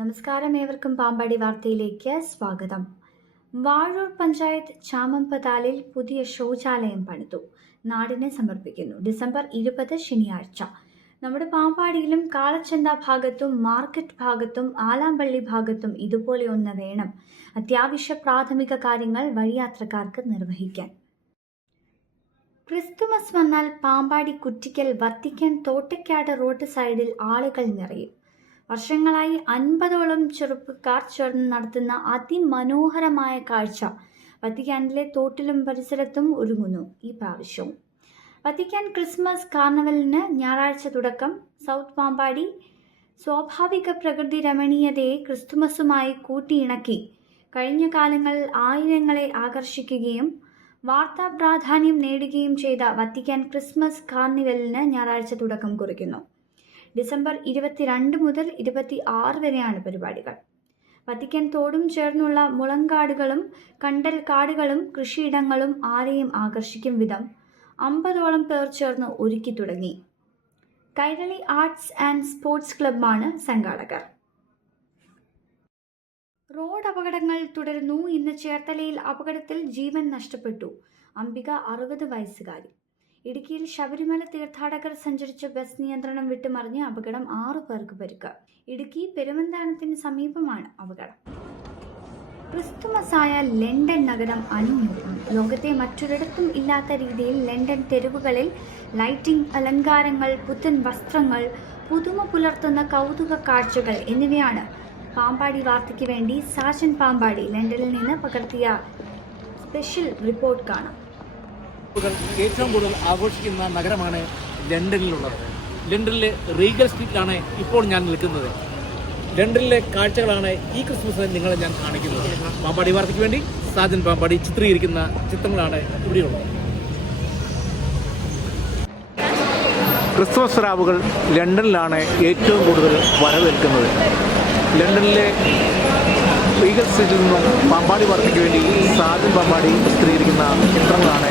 നമസ്കാരം, ഏവർക്കും പാമ്പാടി വാർത്തയിലേക്ക് സ്വാഗതം. വാഴൂർ പഞ്ചായത്ത് ചാമമ്പതാലിൽ പുതിയ ശൗചാലയം പണിതു നാടിനെ സമർപ്പിക്കുന്നു. ഡിസംബർ 20 ശനിയാഴ്ച. നമ്മുടെ പാമ്പാടിയിലും കാളച്ചന്ത ഭാഗത്തും മാർക്കറ്റ് ഭാഗത്തും ആലാമ്പള്ളി ഭാഗത്തും ഇതുപോലെ ഒന്ന് വേണം, അത്യാവശ്യ പ്രാഥമിക കാര്യങ്ങൾ വഴിയാത്രക്കാർക്ക് നിർവഹിക്കാൻ. ക്രിസ്തുമസ് വന്നാൽ പാമ്പാടി കുറ്റിക്കൽ വത്തിക്കാൻ തോട്ടയ്ക്കാട് റോഡ് സൈഡിൽ ആളുകൾ നിറയും. വർഷങ്ങളായി 50ഓളം ചെറുപ്പക്കാർ ചേർന്ന് നടത്തുന്ന അതിമനോഹരമായ കാഴ്ച വത്തിക്കാനിലെ തോട്ടിലും പരിസരത്തും ഒരുങ്ങുന്നു ഈ പ്രാവശ്യവും. വത്തിക്കാൻ ക്രിസ്മസ് കാർണവലിന് ഞായറാഴ്ച തുടക്കം. സൗത്ത് പാമ്പാടി സ്വാഭാവിക പ്രകൃതി രമണീയതയെ ക്രിസ്തുമസുമായി കൂട്ടിയിണക്കി കഴിഞ്ഞ കാലങ്ങളിൽ ആയിരങ്ങളെ ആകർഷിക്കുകയും വാർത്താ പ്രാധാന്യം നേടുകയും ചെയ്ത വത്തിക്കാൻ ക്രിസ്മസ് കാർണിവലിന് ഞായറാഴ്ച തുടക്കം കുറിക്കുന്നു. ഡിസംബർ 22 മുതൽ 26 വരെയാണ് പരിപാടികൾ. വത്തിക്കാൻ തോടും ചേർന്നുള്ള മുളങ്കാടുകളും കണ്ടൽ കാടുകളും കൃഷിയിടങ്ങളും ആരെയും ആകർഷിക്കും വിധം 50ഓളം പേർ ചേർന്ന് ഒരുക്കി തുടങ്ങി. കൈരളി ആർട്സ് ആൻഡ് സ്പോർട്സ് ക്ലബ്ബാണ് സംഘാടകർ. റോഡ് അപകടങ്ങൾ തുടരുന്നു. ഇന്ന് ചേർത്തലയിൽ അപകടത്തിൽ ജീവൻ നഷ്ടപ്പെട്ടു. അംബിക 60 വയസ്സുകാരി. ഇടുക്കിയിൽ ശബരിമല തീർത്ഥാടകർ സഞ്ചരിച്ച ബസ് നിയന്ത്രണം വിട്ടുമറിഞ്ഞ് അപകടം, 6 പേർക്ക് പരിക്ക്. ഇടുക്കി പെരുവന്താനത്തിന് സമീപമാണ് അപകടം. ക്രിസ്തുമസായ ലണ്ടൻ നഗരം അണിഞ്ഞൊരുങ്ങി. ലോകത്തെ മറ്റൊരിടത്തും ഇല്ലാത്ത രീതിയിൽ ലണ്ടൻ തെരുവുകളിൽ ലൈറ്റിംഗ്, അലങ്കാരങ്ങൾ, പുത്തൻ വസ്ത്രങ്ങൾ, പുതുമ പുലർത്തുന്ന കൗതുക കാഴ്ചകൾ എന്നിവയാണ്. പാമ്പാടി വാർത്തയ്ക്ക് വേണ്ടി സാജൻ പാമ്പാടി ലണ്ടനിൽ നിന്ന് പകർത്തിയ സ്പെഷ്യൽ റിപ്പോർട്ട് കാണാം. ഏറ്റവും കൂടുതൽ ആഘോഷിക്കുന്ന നഗരമാണ് ലണ്ടനിലുള്ളത്. ലണ്ടനിലെ റീഗൽ സ്ട്രീറ്റിലാണ് ഇപ്പോൾ ഞാൻ നിൽക്കുന്നത്. ലണ്ടനിലെ കാഴ്ചകളാണ് ഈ ക്രിസ്മസ് നിങ്ങളെ ഞാൻ കാണിക്കുന്നത്. പാമ്പാടി വാർത്തയ്ക്ക് വേണ്ടി സാജൻ പാമ്പാടി ചിത്രീകരിക്കുന്ന ചിത്രങ്ങളാണ് ഇവിടെയുള്ളത്. ക്രിസ്മസ് രാവുകൾ ലണ്ടനിലാണ് ഏറ്റവും കൂടുതൽ വരവേൽക്കുന്നത്. ലണ്ടനിലെ റീഗൽ സ്ട്രീറ്റിൽ നിന്നും പാമ്പാടി വാർത്തയ്ക്ക് വേണ്ടി സാജൻ പാമ്പാടി ചിത്രീകരിക്കുന്ന ചിത്രങ്ങളാണ്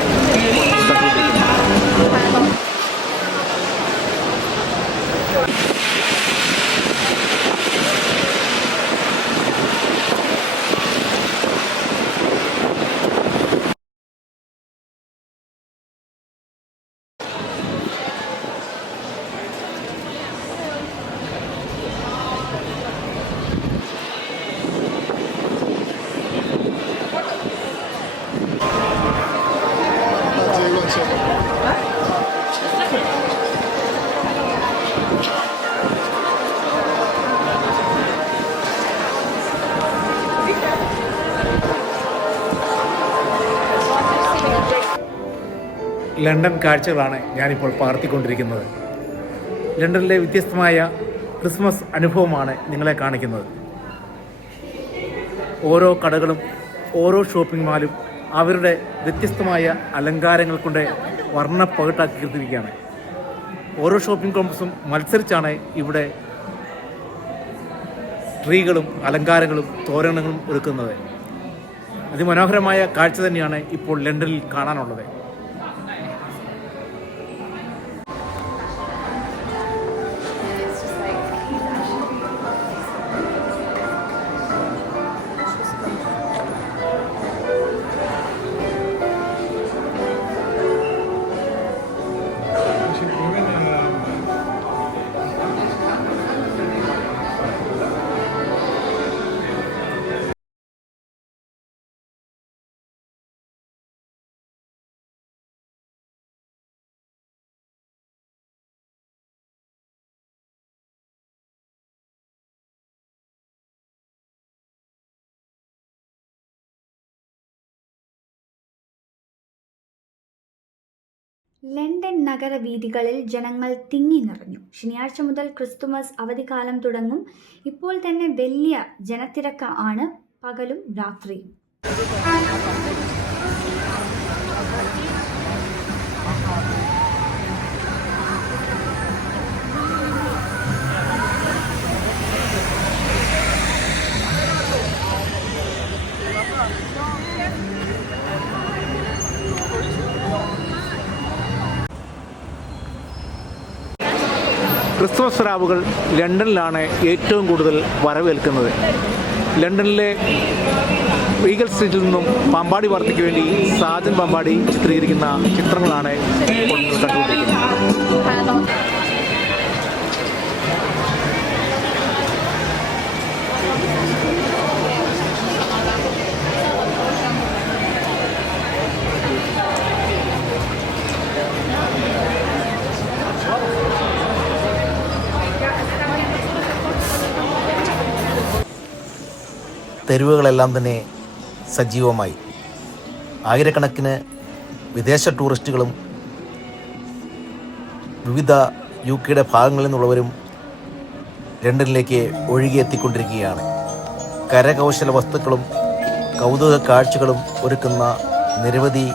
ലണ്ടൻ കാഴ്ചകളാണ് ഞാനിപ്പോൾ പകർത്തിക്കൊണ്ടിരിക്കുന്നത്. ലണ്ടനിലെ വ്യത്യസ്തമായ ക്രിസ്മസ് അനുഭവമാണ് നിങ്ങളെ കാണിക്കുന്നത്. ഓരോ കടകളും ഓരോ ഷോപ്പിംഗ് മാളും അവരുടെ വ്യത്യസ്തമായ അലങ്കാരങ്ങൾ കൊണ്ട് വർണ്ണപ്പകിട്ടാക്കി തീർത്തിരിക്കുകയാണ്. ഓരോ ഷോപ്പിംഗ് കോംപ്ലക്സും മത്സരിച്ചാണ് ഇവിടെ ട്രീകളും അലങ്കാരങ്ങളും തോരണങ്ങളും ഒരുക്കുന്നത്. അതിമനോഹരമായ കാഴ്ച തന്നെയാണ് ഇപ്പോൾ ലണ്ടനിൽ കാണാനുള്ളത്. ലണ്ടൻ നഗരവീഥികളിൽ ജനങ്ങൾ തിങ്ങി നിറഞ്ഞു. ശനിയാഴ്ച മുതൽ ക്രിസ്തുമസ് അവധിക്കാലം തുടങ്ങും. ഇപ്പോൾ തന്നെ വലിയ ജനത്തിരക്ക് ആണ് പകലും രാത്രിയും. ക്രിസ്മസ് രാവുകൾ ലണ്ടനിലാണ് ഏറ്റവും കൂടുതൽ വരവേൽക്കുന്നത്. ലണ്ടനിലെ റീഗൽ സ്ട്രീറ്റിൽ നിന്നും പാമ്പാടി വാർത്തയ്ക്ക് വേണ്ടി സാജൻ പാമ്പാടി ചിത്രീകരിക്കുന്ന ചിത്രങ്ങളാണ് ഇപ്പോൾ നിങ്ങൾ കണ്ടുകൊണ്ടിരിക്കുന്നത്. തെരുവുകളെല്ലാം തന്നെ സജീവമായി. ആയിരക്കണക്കിന് വിദേശ ടൂറിസ്റ്റുകളും വിവിധ UK ഭാഗങ്ങളിൽ നിന്നുള്ളവരും ലണ്ടനിലേക്ക് ഒഴുകിയെത്തിക്കൊണ്ടിരിക്കുകയാണ്. കരകൗശല വസ്തുക്കളും കൗതുക കാഴ്ചകളും ഒരുക്കുന്ന നിരവധി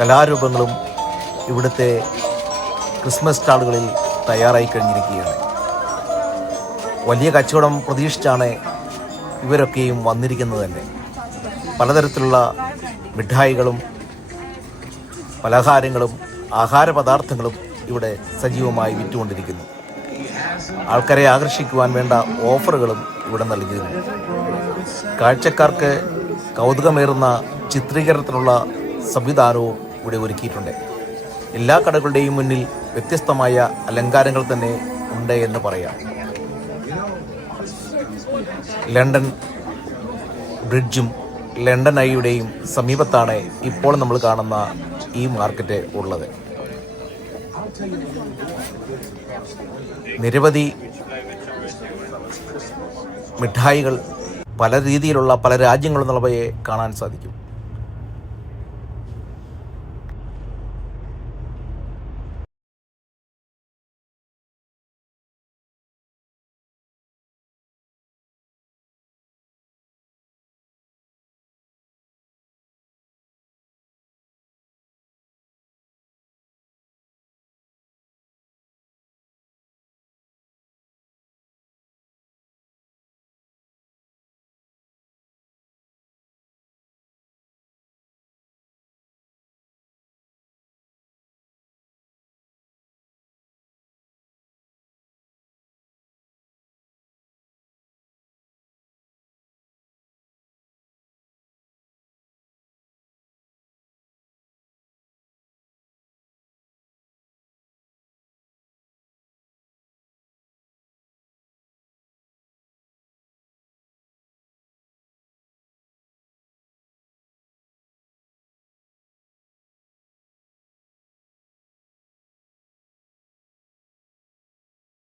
കലാരൂപങ്ങളും ഇവിടുത്തെ ക്രിസ്മസ് സ്റ്റാളുകളിൽ തയ്യാറായി കഴിഞ്ഞിരിക്കുകയാണ്. വലിയ കച്ചവടം പ്രതീക്ഷിച്ചാണ് ഇവരൊക്കെയും വന്നിരിക്കുന്നത് തന്നെ. പലതരത്തിലുള്ള മിഠായികളും പലഹാരങ്ങളും ആഹാര പദാർത്ഥങ്ങളും ഇവിടെ സജീവമായി വിറ്റുകൊണ്ടിരിക്കുന്നു. ആൾക്കാരെ ആകർഷിക്കുവാൻ വേണ്ട ഓഫറുകളും ഇവിടെ നൽകിയിരുന്നു. കാഴ്ചക്കാർക്ക് കൗതുകമേറുന്ന ചിത്രീകരണത്തിനുള്ള സംവിധാനവും ഇവിടെ ഒരുക്കിയിട്ടുണ്ട്. എല്ലാ കടകളുടെയും മുന്നിൽ വ്യത്യസ്തമായ അലങ്കാരങ്ങൾ തന്നെ ഉണ്ട് എന്ന് പറയാം. ലണ്ടൻ ബ്രിഡ്ജും ലണ്ടൻ ഐയുടെയും സമീപത്താണ് ഇപ്പോൾ നമ്മൾ കാണുന്ന ഈ മാർക്കറ്റ് ഉള്ളത്. നിരവധി മിഠായികൾ പല രീതിയിലുള്ള പല രാജ്യങ്ങളിൽ നിന്നുള്ളവയെ കാണാൻ സാധിക്കും.